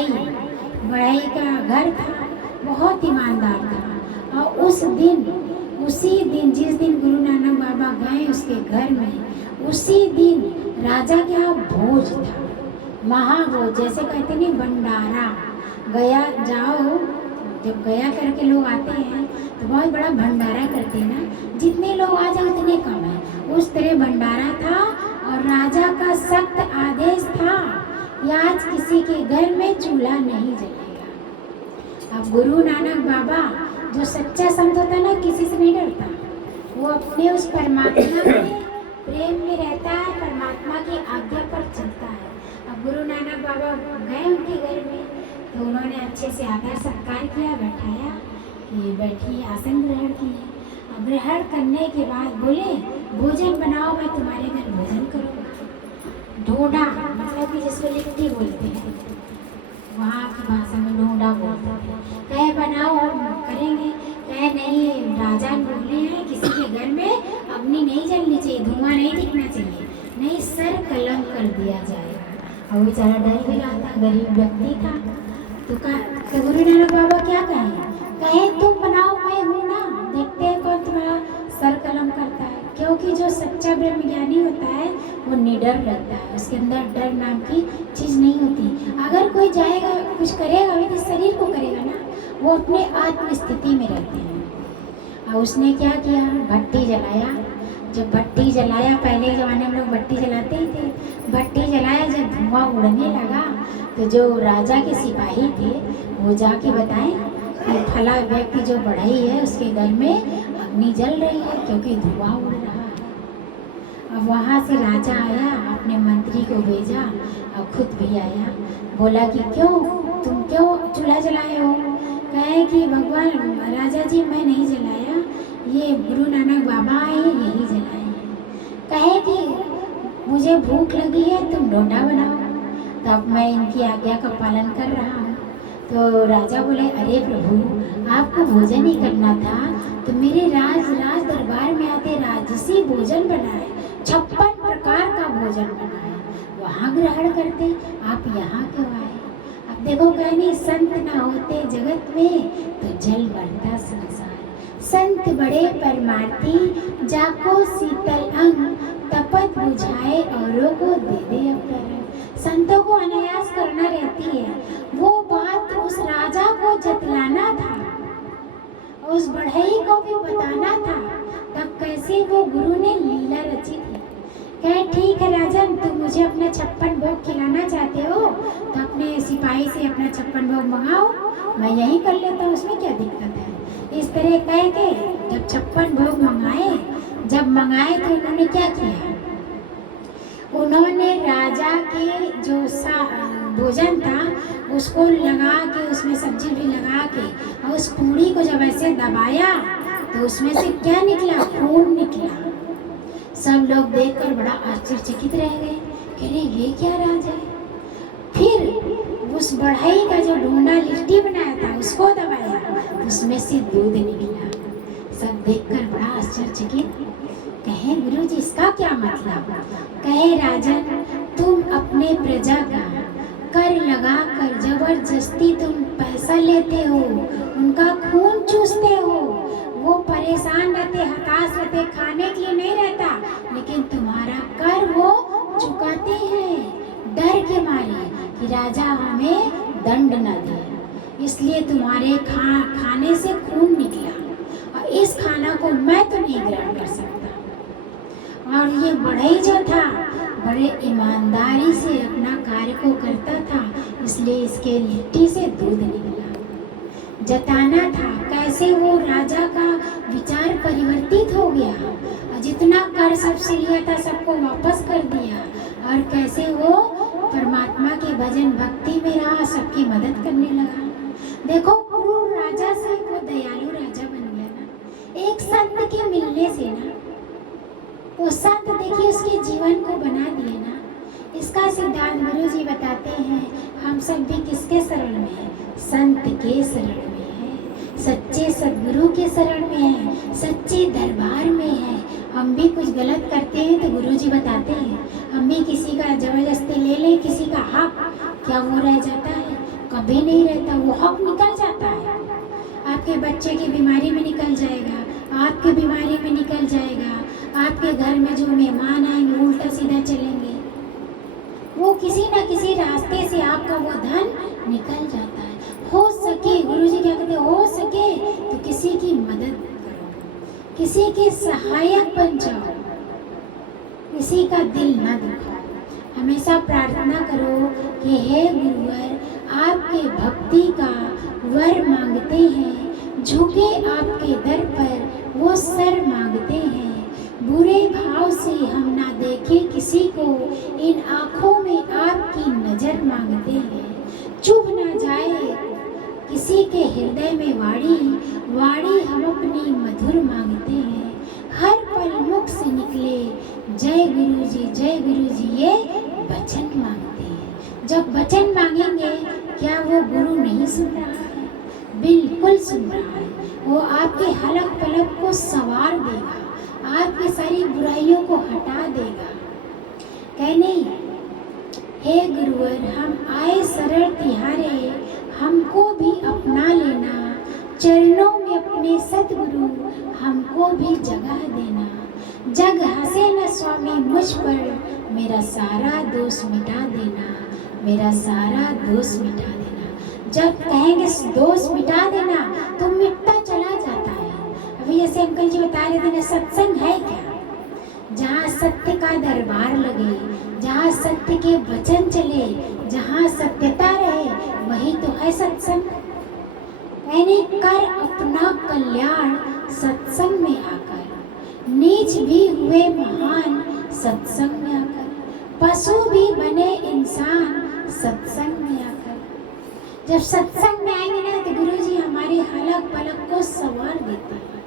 बढ़ई का घर था, बहुत ईमानदार था। और उसी दिन जिस दिन गुरु नानक बाबा गए उसके घर में, उसी दिन राजा के यहाँ भोज था, महाभोज, जैसे कहते नहीं भंडारा। गया जाओ, जब गया करके लोग आते हैं तो बहुत बड़ा भंडारा करते हैं ना, जितने लोग आ जाए उतने कम है, उस तरह भंडारा था। और राजा का सख्त आदेश था कि आज किसी के घर में चूल्हा नहीं जलेगा। अब गुरु नानक बाबा जो सच्चा संत होता है ना, किसी से नहीं डरता, वो अपने उस परमात्मा में प्रेम में रहता है, परमात्मा की आज्ञा पर चलता है। अब गुरु नानक बाबा गए उनके घर में तो उन्होंने अच्छे से आदर सत्कार किया, बैठाया, ये बैठी, आसन ग्रहण किए। अब ग्रहण करने के बाद बोले भोजन बनाओ, मैं तुम्हारे घर भोजन करूँगा। ढोडा मतलब कि जिसको लिट्टी बोलते हैं, वहाँ की भाषा में ढोडा बोलते हैं। कहे बनाओ, हम करेंगे। कहे नहीं, राजा बोले हैं किसी के घर में अग्नि नहीं जलनी चाहिए, धुआं नहीं दिखना चाहिए, नहीं सर कलम कर दिया जाएगा। और बेचारा डर भी रहा था, गरीब व्यक्ति था। तो गुरु नानक बाबा क्या कहे तुम बनाओ, मैं हूँ ना, देखते हैं कौन तुम्हारा सर कलम करता है। क्योंकि जो सच्चा ब्रह्मज्ञानी होता है वो निडर रहता है, उसके अंदर डर नाम की चीज़ नहीं होती। अगर कोई जाएगा कुछ करेगा भी तो शरीर को करेगा ना, वो अपने आत्म स्थिति में रहते हैं। और उसने क्या किया, भट्टी जलाया। जब भट्टी जलाया, पहले ज़माने में लोग भट्टी जलाते ही थे, भट्टी जलाया, जब धुआं उड़ने लगा तो जो राजा के सिपाही थे वो जाके बताएं कि फला व्यक्ति जो बढ़ई है उसके घर में अग्नि जल रही है, क्योंकि धुआं उड़ रहा है। अब वहाँ से राजा आया, अपने मंत्री को भेजा और खुद भी आया। बोला कि तुम क्यों चूल्हा जलाए हो? कहे कि भगवान राजा जी, मैं नहीं जलाया, ये गुरु नानक बाबा आए यही जलाए हैं। कहे कि मुझे भूख लगी है, तुम ढोंढा बनाओ, तब मैं इनकी आज्ञा का पालन कर रहा हूँ। तो राजा बोले, अरे प्रभु, आपको भोजन ही करना था तो मेरे राज दरबार में आते राजसी भोजन बनाए, 56 प्रकार का भोजन बनाए, वहाँ ग्रहण करते, आप यहाँ क्यों आए? अब देखो, कहनी संत ना होते जगत में तो जल बढ़ता संसार। संत बड़े परमार्थी, जाको शीतल अंग, तपत बुझाए औरों को दे दे अवतरण। संतों को अनायास करना रहती है, वो बात उस राजा को जतलाना था, उस बढ़ई को भी बताना था। तब कैसे वो गुरु ने लीला रची थी। कहे ठीक है राजन, तुम मुझे अपना 56 भोग खिलाना चाहते हो तो अपने सिपाही से अपना 56 भोग मंगाओ, मैं यही कर लेता हूँ, उसमें क्या दिक्कत है। इस तरह कह के जब 56 भोग मंगाए तो उन्होंने क्या किया, उन्होंने राजा के जो भोजन था उसको लगा के, उसमें सब्जी भी लगा के, और उस पूड़ी को जब ऐसे दबाया तो उसमें से क्या निकला, खून निकला। सब लोग देखकर बड़ा आश्चर्यचकित रह गए, कह रहे ये क्या राज है। फिर उस बढ़ई का जो ढूंढा लिट्टी बनाया था उसको दबाया, उसमें से दूध निकला। सब देखकर बड़ा आश्चर्यचकित, कहे गुरु जी इसका क्या मतलब? कहे राजन, तुम अपने प्रजा का कर लगा कर जबरदस्ती तुम पैसा लेते हो, उनका खून चूसते हो, वो परेशान रहते, हताश रहते, खाने के लिए नहीं रहता, लेकिन तुम्हारा कर वो चुकाते हैं डर के मारे कि राजा हमें दंड न दे, इसलिए तुम्हारे खाने से खून निकला, और इस खाना को मैं तो नहीं ग्रहण कर सकता। और ये बढ़ई जो था बड़े ईमानदारी से अपना कार्य को करता था, इसलिए इसके लिट्टी से दूध निकला। जताना था कैसे वो राजा का विचार परिवर्तित हो गया, और जितना कर सबसे लिया था सबको वापस कर दिया, और कैसे वो परमात्मा के भजन भक्ति में रहा, सबकी मदद करने लगा। देखो, क्रूर राजा से वो दयालु राजा बन गया ना, एक संत के मिलने से ना, वो संत देखिए उसके जीवन को बना दिए ना। इसका सिद्धांत गुरु जी बताते हैं, हम सब भी किसके शरण में है? संत के शरण में है, सच्चे सदगुरु के शरण में है, सच्चे दरबार में है। हम भी कुछ गलत करते हैं तो गुरु जी बताते हैं, हम भी किसी का जबरदस्ती ले लें, किसी का हक, क्या वो रह जाता है? भी नहीं रहता, वो हक निकल जाता है। आपके बच्चे की बीमारी में निकल जाएगा, आपकी बीमारी में निकल जाएगा, आपके घर में जो मेहमान आएंगे उल्टा सीधा चलेंगे, वो किसी न किसी रास्ते से आपका वो धन निकल जाता है। हो सके, गुरुजी क्या कहते हैं, हो सके तो किसी की मदद करो, किसी के सहायक बन जाओ, किसी का दिल न दुखाओ। हमेशा प्रार्थना करो कि हे गुरुवर, आपके भक्ति का वर मांगते हैं, झुके आपके दर पर वो सर मांगते हैं। बुरे भाव से हम ना देखें किसी को, इन आँखों में आपकी नज़र मांगते हैं। चुभ ना जाए किसी के हृदय में वाणी, वाणी हम अपनी मधुर मांगते हैं। हर पल मुख से निकले जय गुरु जी ये वचन मांगते हैं। जब वचन मांगेंगे, क्या वो गुरु नहीं सुन रहा है? बिल्कुल सुन रहा है। वो आपके हलक पलक को संवार देगा, आपकी सारी बुराइयों को हटा देगा। कहने हे गुरुवर, हम आए सरल तिहारे, हमको भी अपना लेना, चरणों में अपने सतगुरु हमको भी जगह देना। जग हंसे न स्वामी मुझ पर, मेरा सारा दोष मिटा देना, मेरा सारा दोष मिटा देना। जब कहेंगे दोष मिटा देना तो मिटता चला जाता है। अभी जैसे अंकल जी बता रहे थे ना, सत्संग है क्या? जहाँ सत्य का दरबार लगे, जहाँ सत्य के वचन चले, जहाँ सत्यता रहे, वही तो है सत्संग। मैंने कर अपना कल्याण सत्संग में आकर, नीच भी हुए महान सत्संग में आकर, पशु भी बने इंसान सत्संग में आकर। जब सत्संग में आएंगे ना तो गुरुजी हमारे हलक पलक को संवार देते हैं।